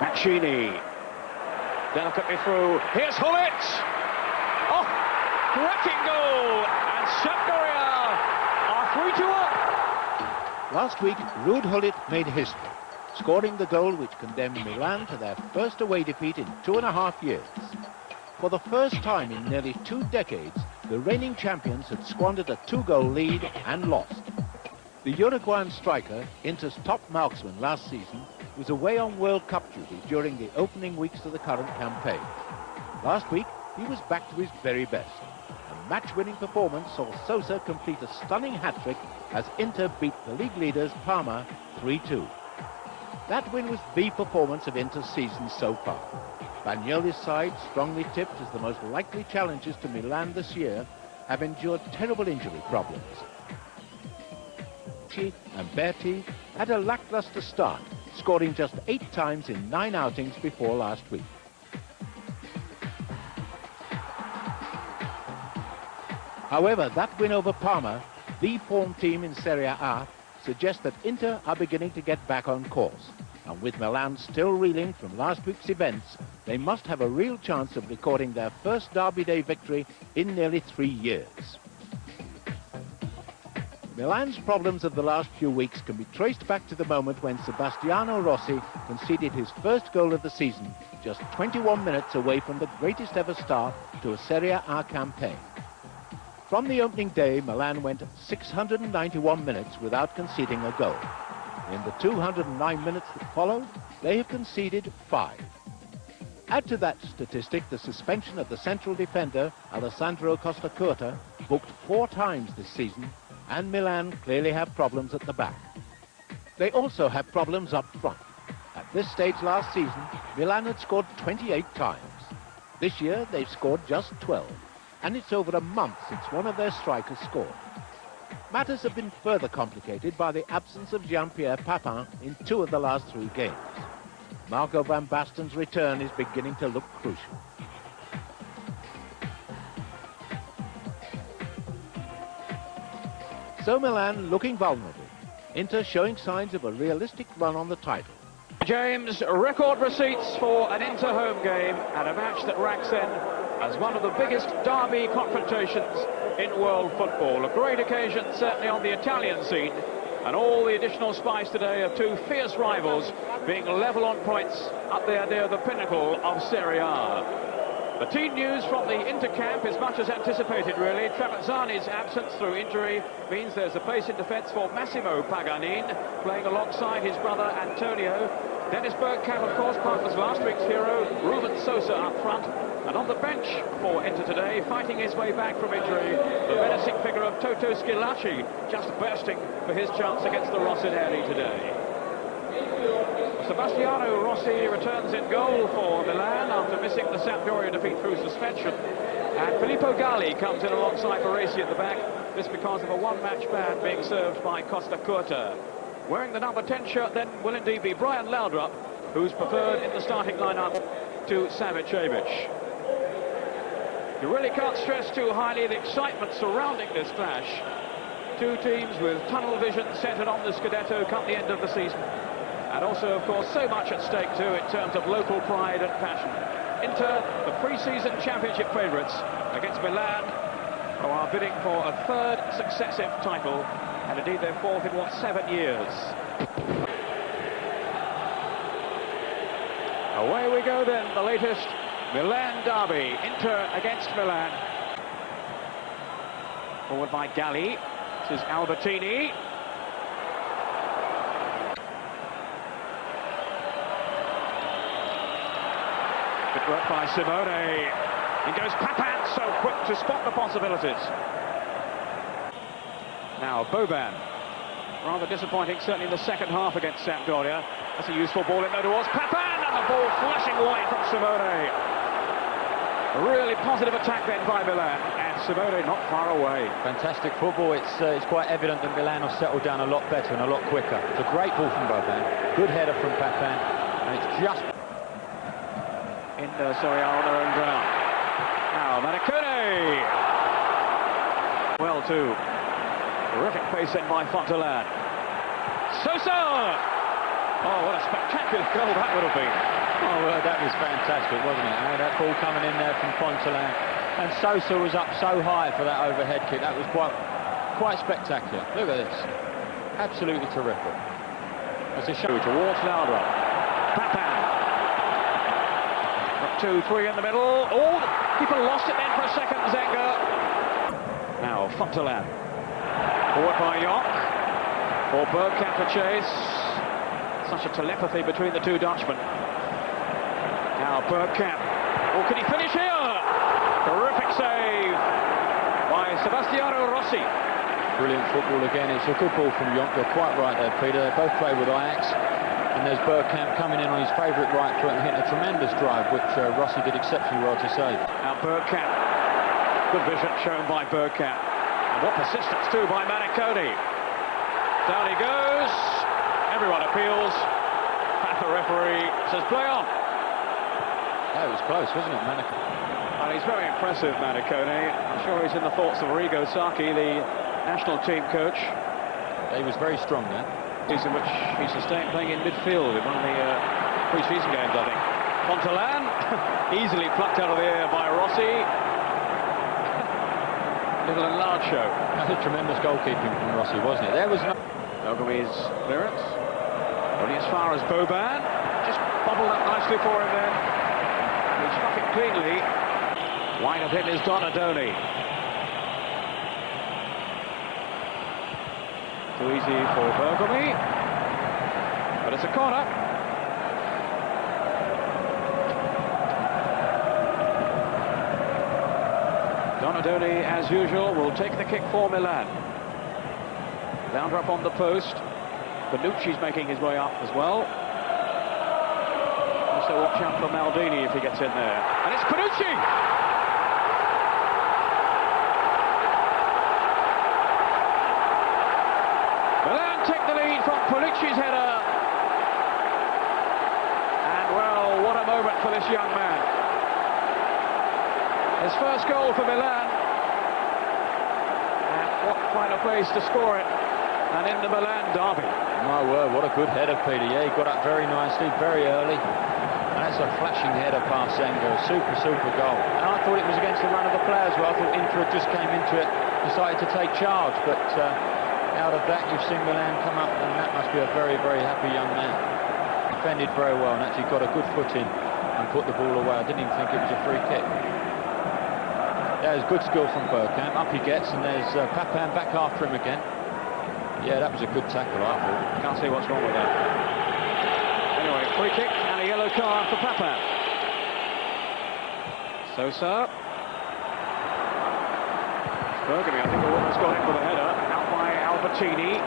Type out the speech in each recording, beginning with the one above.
Mancini. Delicately through. Here's Hullet. Oh, cracking goal. And Sampdoria are 3-1. Last week, Ruud Hullet made history, scoring the goal which condemned Milan to their first away defeat in 2.5 years. For the first time in nearly 2 decades, the reigning champions had squandered a 2-goal lead and lost. The Uruguayan striker, Inter's top marksman last season, was away on World Cup duty during the opening weeks of the current campaign. Last week, he was back to his very best. A match-winning performance saw Sosa complete a stunning hat-trick as Inter beat the league leaders Parma 3-2. That win was the performance of Inter's season so far. Bagnoli's side, strongly tipped as the most likely challengers to Milan this year, have endured terrible injury problems. And Berti had a lackluster start, scoring just 8 times in 9 outings before last week. However, that win over Parma, the form team in Serie A, suggests that Inter are beginning to get back on course. And with Milan still reeling from last week's events, they must have a real chance of recording their first Derby Day victory in nearly 3 years. Milan's problems of the last few weeks can be traced back to the moment when Sebastiano Rossi conceded his first goal of the season, just 21 minutes away from the greatest ever start to a Serie A campaign. From the opening day, Milan went 691 minutes without conceding a goal. In the 209 minutes that followed, they have conceded 5. Add to that statistic the suspension of the central defender, Alessandro Costacurta, booked 4 times this season, and Milan clearly have problems at the back. They also have problems up front. At this stage last season, Milan had scored 28 times. This year, they've scored just 12, and it's over a month since one of their strikers scored. Matters have been further complicated by the absence of Jean-Pierre Papin in 2 of the last 3 games. Marco van Basten's return is beginning to look crucial. So Milan looking vulnerable. Inter showing signs of a realistic run on the title. James, record receipts for an Inter home game and a match that ranks in as one of the biggest derby confrontations in world football. A great occasion, certainly on the Italian scene, and all the additional spice today of 2 fierce rivals being level on points up there near the pinnacle of Serie A. The team news from the Inter camp is much as anticipated, really. Trapazzani's absence through injury means there's a place in defence for Massimo Paganin, playing alongside his brother Antonio. Dennis Bergkamp, of course, Parma's last week's hero. Ruben Sosa up front. And on the bench for Inter today, fighting his way back from injury, the menacing figure of Toto Schillaci, just bursting for his chance against the Rossoneri today. Sebastiano Rossi returns in goal for Milan after missing the Sampdoria defeat through suspension. And Filippo Galli comes in alongside Baresi at the back. This because of a 1-match ban being served by Costacurta. Wearing the number 10 shirt then will indeed be Brian Laudrup, who's preferred in the starting lineup to Savicevic. You really can't stress too highly the excitement surrounding this clash. 2 teams with tunnel vision centred on the Scudetto come the end of the season. And also, of course, so much at stake too in terms of local pride and passion. Inter, the pre-season championship favourites, against Milan, who are bidding for a 3rd successive title, and indeed their 4th in, what, 7 years. Away we go then, the latest Milan derby, Inter against Milan. Forward by Galli, this is Albertini. Good work by Simone. In goes Papin, so quick to spot the possibilities. Now Boban, rather disappointing certainly in the second half against Sampdoria. That's a useful ball in there towards Papin, and the ball flashing wide from Simone. A really positive attack then by Milan, and Simone not far away. Fantastic football. It's quite evident that Milan have settled down a lot better and a lot quicker. It's a great ball from Boban, good header from Papin, and it's just in Serie A on their own ground. Now Manicone. Well too. Terrific pace in by Fontelan. Sosa! Oh, what a spectacular goal that would have been. Oh, well, that was fantastic, wasn't it? That ball coming in there from Pontelan. And Sosa was up so high for that overhead kick. That was quite spectacular. Look at this. Absolutely terrific. It's a show towards Laudrup. Papan. Up 2-3 in the middle. Oh, people lost it then for a second, Zenga. Now, Fontelan. Forward by Jonk. For Bergkamp to chase. Such a telepathy between the two Dutchmen. Now, Bergkamp. Oh, can he finish here? Terrific save by Sebastiano Rossi. Brilliant football again. It's a good ball from Jonk. You're quite right there, Peter. They both play with Ajax. And there's Bergkamp coming in on his favourite right foot and hitting a tremendous drive, which Rossi did exceptionally well to save. Now Bergkamp. Good vision shown by Bergkamp. And what persistence too by Maniconi. Down he goes. Everyone appeals. And the referee says play on. Yeah, it was close, wasn't it, Maniconi? And he's very impressive, Maniconi. I'm sure he's in the thoughts of Arrigo Sacchi, the national team coach. He was very strong there. In which he sustained playing in midfield in one of the pre-season games, I think. Fontelan, easily plucked out of the air by Rossi. Little enlarged show. That was tremendous goalkeeping from Rossi, wasn't it? There was no... Ogilvy's clearance. Only as far as Boban. Just bobbled up nicely for him then. He struck it cleanly. Wide of him is Donadoni. Too easy for Bergomi. But it's a corner. Donadoni, as usual, will take the kick for Milan. Laudrup on the post. Bonucci's making his way up as well. Also watch out for Maldini if he gets in there. And it's Bonucci! Milan take the lead from Bonucci's header. And well, what a moment for this young man. His first goal for Milan. And what finer place to score it than in the Milan derby. My word, what a good header, Peter. Yeah, he got up very nicely, very early. And that's a flashing header past Zenga. Super goal. And I thought it was against the run of the play as well. I thought Inter just came into it, decided to take charge. But out of that, you've seen Milan come up, and that must be a very happy young man. Defended very well and actually got a good foot in and put the ball away. I didn't even think it was a free kick. There's good skill from Bergkamp. Up he gets, and there's Papan back after him again. Yeah, that was a good tackle, I thought. Can't see what's wrong with that. Anyway, free kick and a yellow card for Papan. Sosa. Bergomi, I think, almost got in for the header. Out by Albertini.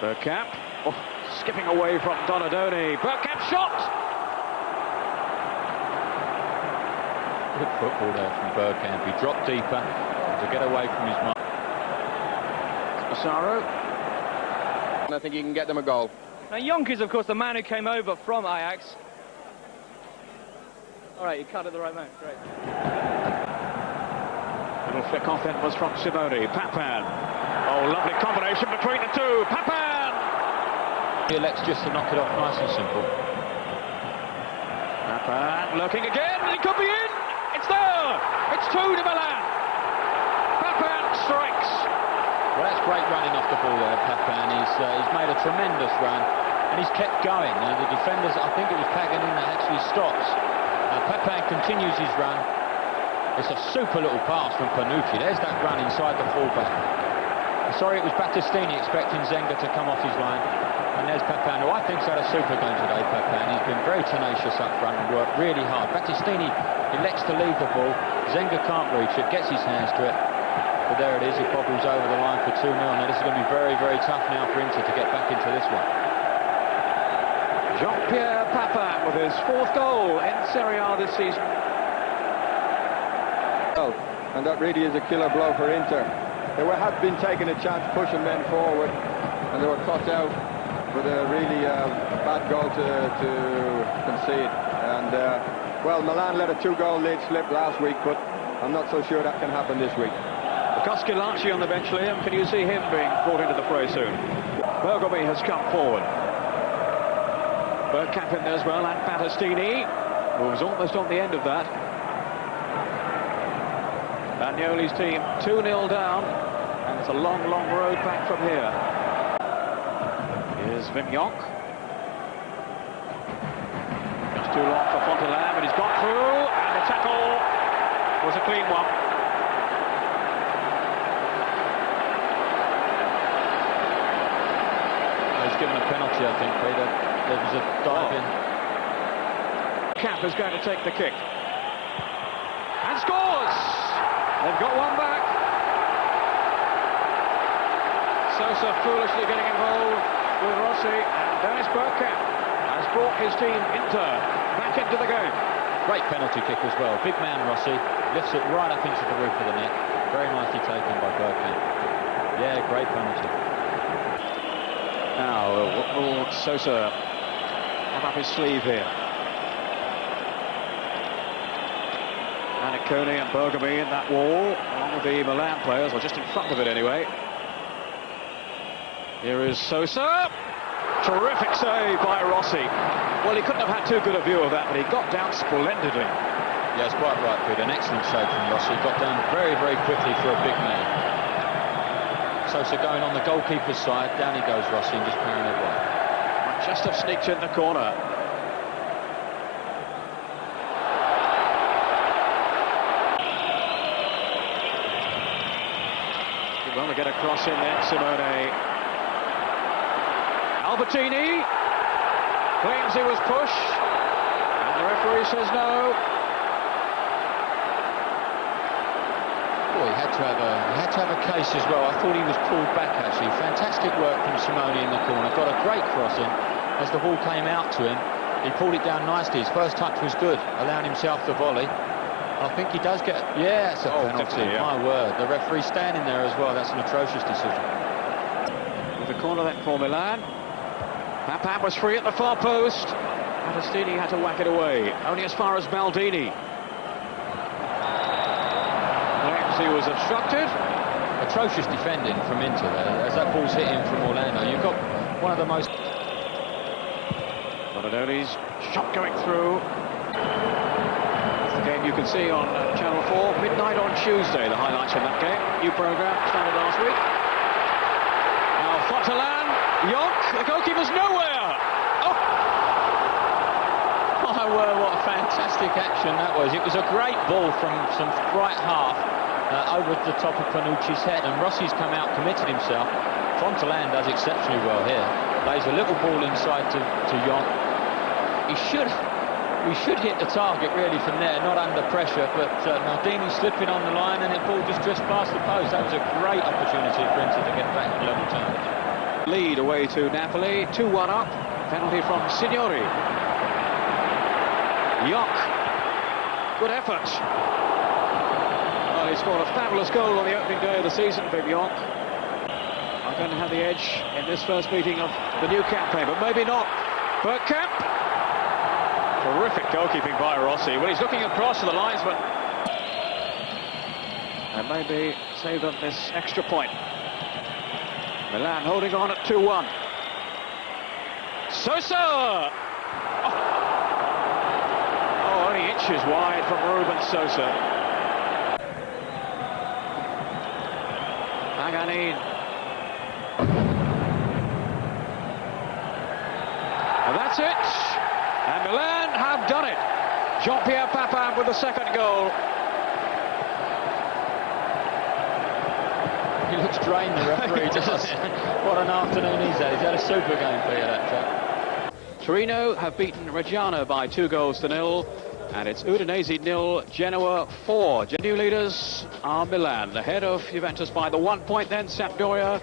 Bergkamp. Oh, skipping away from Donadoni. Bergkamp shot! Good football there from Bergkamp. He dropped deeper to get away from his mark. Massaro. I think he can get them a goal. Now, Jonk is, of course, the man who came over from Ajax. All right, you cut at the right moment. Great. Little flick off then was from Simone. Papan. Oh, lovely combination between the two. Papan! He elects just to knock it off nice and simple. Papan looking again. He could be in. It's there. It's 2 to Milan. Papan strikes. Well, that's great running off the ball there, Papan. He's made a tremendous run, and he's kept going. The defenders, I think it was Paganini that actually stops. Papan continues his run. It's a super little pass from Bonucci. There's that run inside the fullback. Sorry, it was Battistini expecting Zenga to come off his line. And there's Papan, who I think's had a super game today, Papan. He's been very tenacious up front and worked really hard. Battistini elects to leave the ball. Zenga can't reach it, gets his hands to it. But there it is, it bobbles over the line for 2-0. Now this is going to be very tough now for Inter to get back into this one. Jean-Pierre Papin with his 4th goal in Serie A this season. Well, and that really is a killer blow for Inter. They had been taking a chance pushing men forward, and they were caught out with a really bad goal to concede. And, well, Milan let a 2-goal lead slip last week, but I'm not so sure that can happen this week. Coscolacci on the bench, Liam. Can you see him being brought into the fray soon? Bergomi has come forward. Bergkamp in there as well, and Battistini, who was almost on the end of that. Agnoli's team 2-0 down, and it's a long, long road back from here. Here's Wim Jonk. Just too long for Fontelan, but he's got through, and the tackle was a clean one. He's given a penalty, I think, Peter. There was a dive in. Camp is going to take the kick. And scores! They've got one back. Sosa foolishly getting involved with Rossi, and Dennis Bergkamp has brought his team back into the game. Great penalty kick as well. Big man Rossi lifts it right up into the roof of the net. Very nicely taken by Bergkamp. Yeah, great penalty. Now, what will Sosa have up his sleeve here? Annacone and Bergomi in that wall, along with the Milan players, or just in front of it anyway. Here is Sosa. Terrific save by Rossi. Well, he couldn't have had too good a view of that, but he got down splendidly. Yeah, it's quite right, Peter. An excellent save from Rossi. Got down very, very quickly for a big man. Sosa going on the goalkeeper's side. Down he goes, Rossi, and just parrying it wide. Just have sneaked in the corner. Well, to get a cross in there, Simone. Albertini claims he was pushed, and the referee says no. Boy, he had to have a case as well. I thought he was pulled back, actually. Fantastic work from Simone in the corner. Got a great cross in. As the ball came out to him, he pulled it down nicely. His first touch was good, allowing himself the volley. I think he does get... Yeah, it's a penalty, yeah. My word. The referee standing there as well. That's an atrocious decision. With the corner then for Milan. Papin was free at the far post. Battistini had to whack it away. Only as far as Maldini. Claims he was obstructed. Atrocious defending from Inter there. As that ball's hit in from Orlando, you've got one of the most... Donadoni's shot going through. The game you can see on Channel 4, midnight on Tuesday, the highlights from that game. New programme started last week. Now Fontelan, Jonk, the goalkeeper's nowhere! Oh! My word, what a fantastic action that was. It was a great ball from some right half over the top of Panucci's head, and Rossi's come out, committed himself. Fontelan does exceptionally well here. Plays a little ball inside to Jonk. We should hit the target really from there, not under pressure, but Maldini slipping on the line and the ball just drifts past the post. That was a great opportunity for Inter to get back to level terms. Lead away to Napoli, 2-1 up. Penalty from Signori. Jonk. Good effort. Well, he scored a fabulous goal on the opening day of the season, Wim Jonk. I'm going to have the edge in this first meeting of the new campaign, but maybe not. Bergkamp. Terrific goalkeeping by Rossi. Well, he's looking across to the linesman. And maybe save them this extra point. Milan holding on at 2-1. Sosa! Oh, only inches wide from Ruben Sosa. Paganin. And that's it. And Milan have done it. Jean-Pierre Papin with the second goal. He looks drained, the referee does. What an afternoon he's had. He's had a super game for you, that chap. Torino have beaten Reggiana by 2-0, and it's Udinese 0, Genoa 4. New leaders are Milan, ahead of Juventus by the 1 point, then Sampdoria.